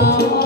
Oh.